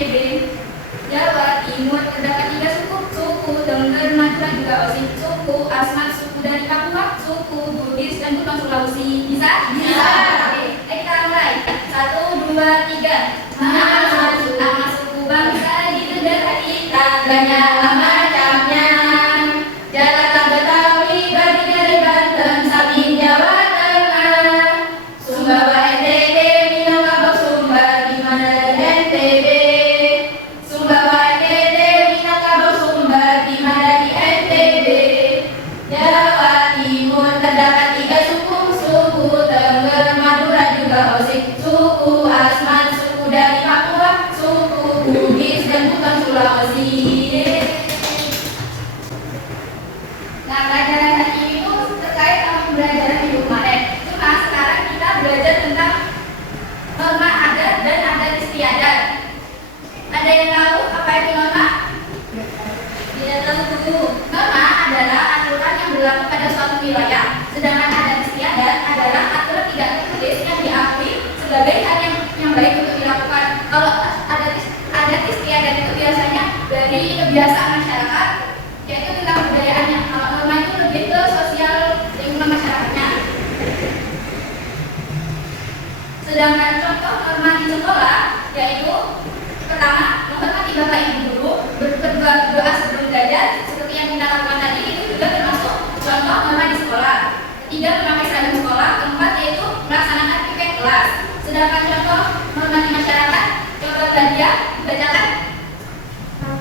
NTB, Jawa Timur terdapat 3 suku, suku Tengger, Madura juga Osing, suku Asmat, suku dari Papua, suku Bugis dan Buton Sulawesi. Bisa? Bisa. Oke, kita mulai. 1, 2, 3. Nama suku bangsa di negara kita banyak macamnya. Jakarta, Betawi, Bali dari Banten, samping Jawa Tengah, Sumbawa, NTB, Minangkabau, Sumbar, di mana dari NTB. Sumbawa, NTB, Minangkabau, Sumbar, di mana di NTB. Jawa Timur terdapat 3 suku, suku Tengger, Madura juga Osing, suku Asmat, suku dari Papua, suku Bugis dan Buton Sulawesi. Nah, pelajaran hari ini itu terkait sama pembelajaran minggu kemarin. Cuma sekarang kita belajar tentang norma adat dan adat istiadat. Ada yang tahu apa itu norma? Tidak tahu. Norma adalah aturan yang berlaku pada suatu wilayah, sedangkan adat istiadat adalah aturan tidak tertulis yang diakui sebagai hal yang baik untuk dilakukan. Kalau adat istiadat itu biasanya dari kebiasaan masyarakat, yaitu tentang kebudayaannya. Kalau norma itu lebih ke sosial lingkungan masyarakatnya. Sedangkan contoh norma di sekolah yaitu pertama, menghormati bapak ibu guru, berdoa sebelum belajar, seperti yang kita lakukan tadi, itu juga termasuk contoh norma di sekolah. Ketiga, memakai seragam sekolah. Keempat, yaitu melaksanakan piket kelas. Sedangkan contoh norma di masyarakat, coba Nadia bacakan.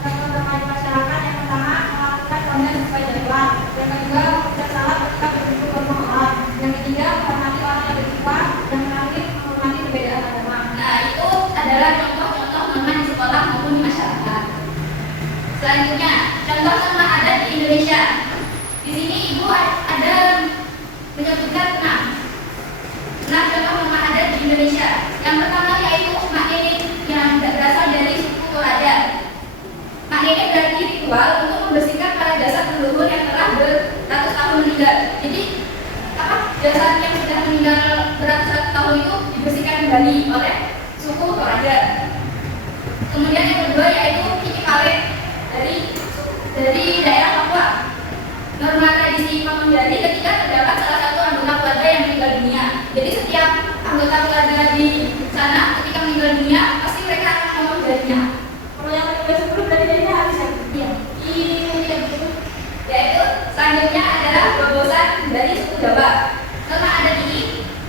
Norma di masyarakat yang pertama, melakukan konten sesuai jadwal. Yang kedua, tidak salah ketika berkumpul bermohon. Yang ketiga, menghormati orang yang berislam. Yang terakhir, menghormati perbedaan agama. Nah, itu adalah contoh-contoh norma di sekolah maupun di masyarakat. Selanjutnya, contoh norma adat di Indonesia. Di sini ibu ada menyebutkan 6 contoh norma adat di Indonesia. Yang pertama yaitu mak nenek yang berasal dari suku Toraja. Mak nenek berarti ritual untuk membersihkan para jasad leluhur yang telah beratus tahun meninggal. Jadi jasad yang sudah meninggal beratus-ratus tahun itu dibersihkan kembali oleh suku Toraja. Kemudian yang kedua yaitu Kiki Kale dari daerah Papua. Norma tradisi Pamanjari ketika terdapat salah satu anggota keluarga yang meninggal dunia. Jadi setiap anggota keluarga di sana ketika meninggal dunia pasti mereka akan memanggilnya. Kalau yang kedua sebelum dari jadinya harus ya? Iya. Yaitu selanjutnya adalah bobosan dari suku Jawa. Norma adat ini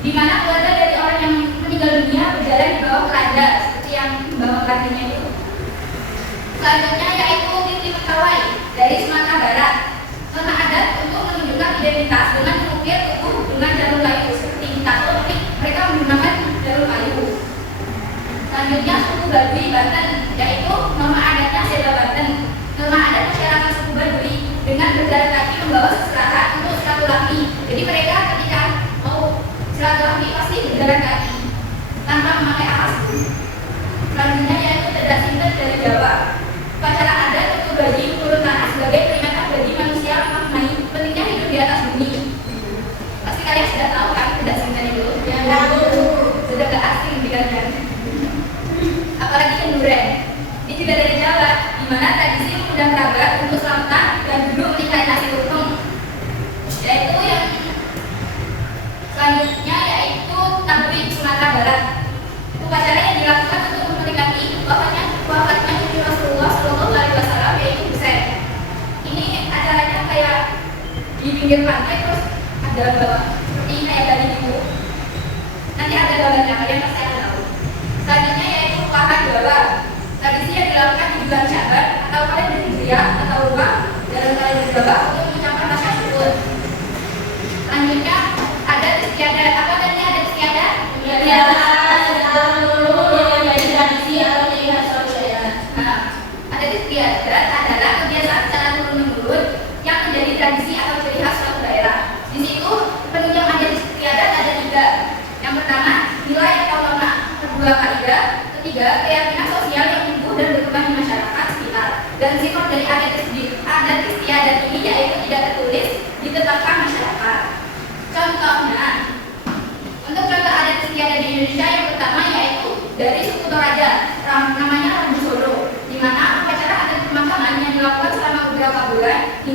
di mana keluarga dari orang yang meninggal dunia berjalan di bawah keranda seperti yang membawa kerandanya itu. Selanjutnya yaitu Titi Mentawai dari Sumatera Barat. Norma adat untuk menunjukkan identitas dengan mengukir tubuh dengan jalur kayu seperti tato, tapi mereka menggunakan jalur kayu. Selanjutnya suku Baduy Banten, yaitu norma adatnya Seda Banten. Norma adat masyarakat suku Baduy dengan berjalan kaki membawa seserata untuk silaturahmi. Jadi mereka ketika mau silaturahmi pasti berjalan kaki tanpa memakai alas. Selanjutnya yaitu Tedak Sinten dari Jawa. Upacara adat untuk bagi turun tanah sebagai peringatan bagi manusia mengenai pentingnya hidup di atas bumi. Pasti kalian sudah tahu kan Tedak Sinten itu? Ya, sudah gak asing di kalian. Apalagi kenduren. Ini juga dari Jawa, di mana tradisi mengundang kerabat untuk selamatan dan dulu menikahi hasil hukum. Yaitu yang selanjutnya yaitu Tabrik Sumatera Barat. Upacara yang dilakukan untuk memperingati wafatnya Nabi Rasulullah Shallallahu Alaihi Wasallam yaitu Buset. Ini acaranya kayak di pinggir pantai terus ada bawah seperti kayak tadi itu. Nanti ada gambarnya kalian pasti akan tahu. Selanjutnya yaitu Upahan Jawa. Tradisi yang dilakukan di bulan Syaban atau kalian di Hijriah atau rumah dalam kalian di Jawa untuk mengucapkan rasa syukur. Selanjutnya ada istiadat. Apa tadi ada istiadat? Ya. Adat istiadat adalah kebiasaan secara turun-menurun yang menjadi tradisi atau ciri khas suatu daerah. Di situ penunjang adat istiadat ada 3. Yang pertama, nilai atau norma. Kedua, kaidah. Ketiga, keyakinan sosial yang tumbuh dan berkembang di masyarakat sekitar. Dan sifat dari adat istiadat ini yaitu tidak tertulis ditetapkan masyarakat. Contohnya, untuk contoh adat istiadat di Indonesia yang pertama yaitu dari suku Toraja, namanya Rambu Solo.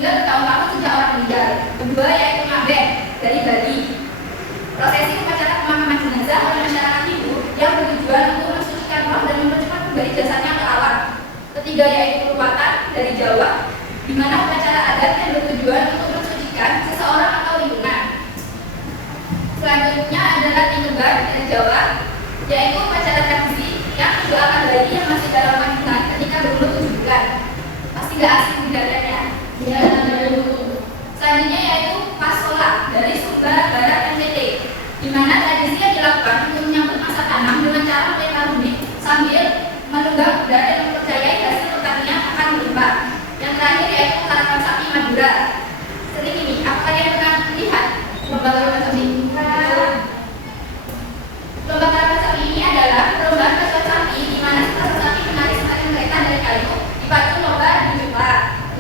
hingga bertahun-tahun sejak orang meninggal. Kedua yaitu mabeh dari Bali. Prosesi upacara pemakaman jenazah oleh masyarakat Hindu yang bertujuan untuk mensucikan roh dan mempercepat kembali jasadnya ke alam. Ketiga yaitu perupatan dari Jawa, di mana upacara adat yang bertujuan untuk mensucikan seseorang atau lingkungan. Selanjutnya adalah Tinebar dari Jawa, yaitu upacara tradisi yang mendoakan bayi yang masih dalam kandungan ketika berumur 7 bulan. Pasti nggak asing budayanya. Ya. Selanjutnya yaitu Pasola dari Sumba Barat NTT, di mana tradisi yang dilakukan untuk menyambut masa tanam dengan cara melempar benih sambil menunggang kuda dan mempercayai hasil pertanian akan melimpah. Yang terakhir yaitu Karapan Sapi Madura. Sering ini, apa kalian pernah lihat lomba Karapan Sapi? Lomba Karapan Sapi ini adalah perlombaan pacuan sapi di mana sepasang sapi menarik sepasang kereta dari kayu dipacu lomba di jumpa.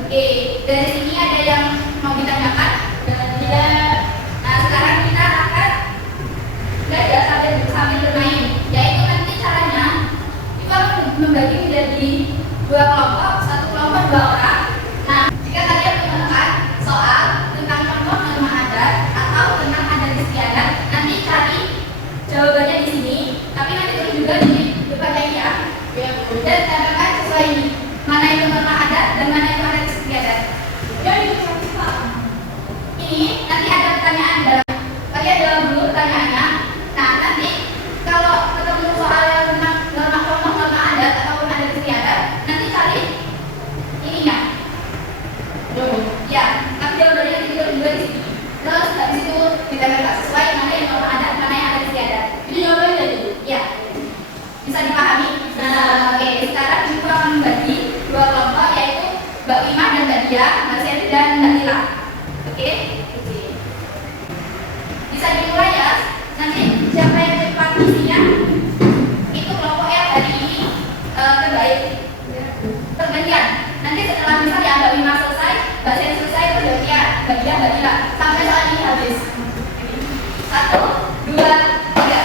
Oke, dari sini ada yang mau ditanyakan? Tidak. Nah, sekarang kita akan belajar sambil bermain, yaitu nanti caranya kita membagi menjadi 2 kelompok, 1 kelompok 2 orang. Nah, jika kalian menemukan soal tentang contoh norma adat atau tentang adat istiadat, nanti cari jawabannya di sini, tapi nanti terus juga di depannya ya. Dan tambahkan sesuai ini, mana itu norma adat dan mana itu adat istiadat. Ini nanti ada pertanyaan dalam, kalian jawab dulu pertanyaannya. Nah, nanti kalau ketemu soal yang tentang norma kelompok, norma adat ataupun adat istiadat, nanti cari ininya. Ya, tapi jawabannya juga di sini. Terus habis itu kita sesuai mana yang norma adat, mana yang adat istiadat. Ini jawabannya tadi. Ya, bisa dipahami. Nah, oke, sekarang kita akan membagi 2 kelompok, yaitu Mbak Wima dan Mbak Dia, Mbak Seri dan Mbak Lila. Oke, bisa dimulai ya. Nanti siapa yang cepat isinya itu kelompok yang hari ini terbaik. Pergantian. Nanti setelah misalnya Mbak Wima selesai, Mbak Seri selesai, pergantian Mbak Dia, Mbak Lila sampai soal ini habis. 1, 2, 3.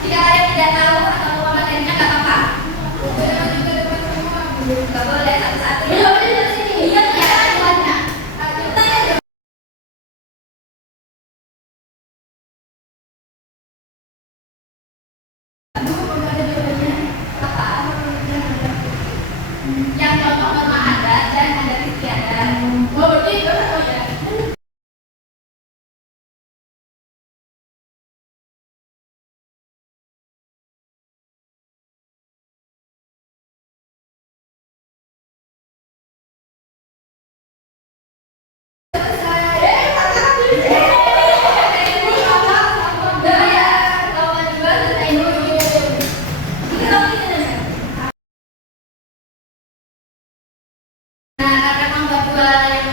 Jika kalian tidak tahu atau mau materinya nggak apa-apa. Nggak boleh satu-satu. Iya, tuannya. Yang contoh norma adat dan adat istiadat. Oh, berarti itu ya.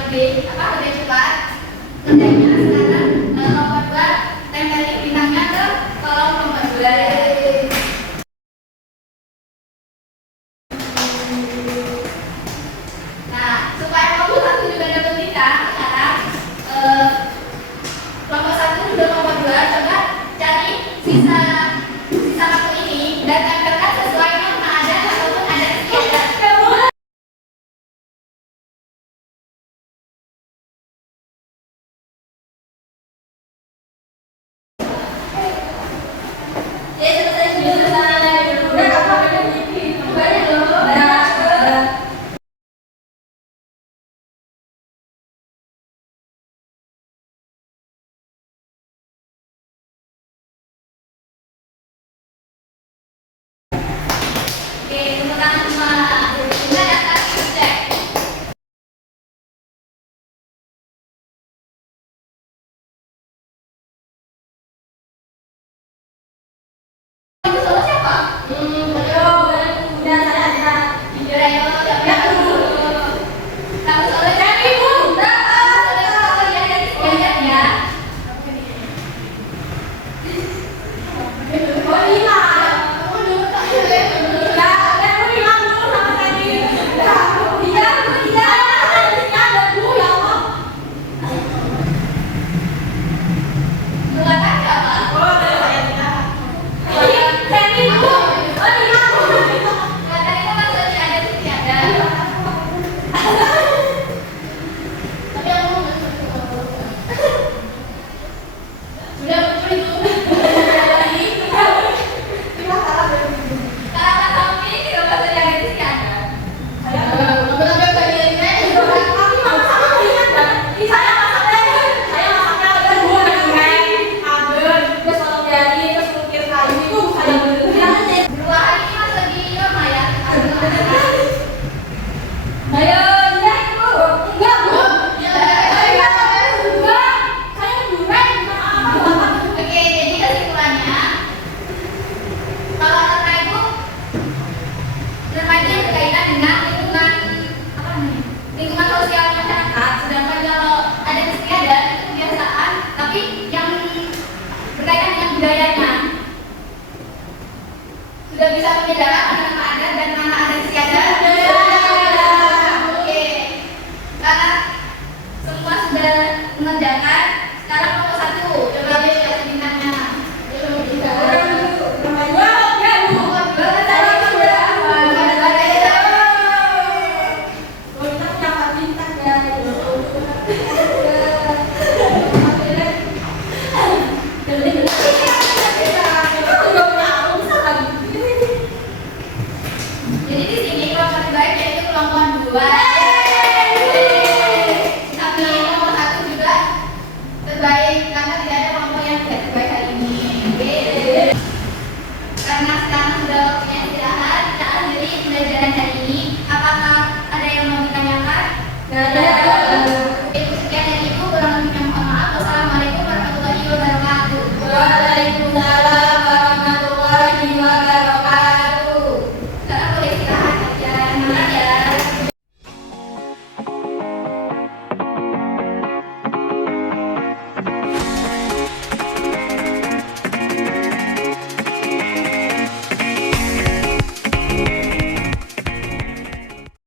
Lebih cepat kerjanya sekarang nomor 2 tempelin bintangnya ke kolom nomor 2. Nah, supaya kelompok 1 juga dapat bintang, sekarang kelompok 1 dan kelompok 2 coba cari sisa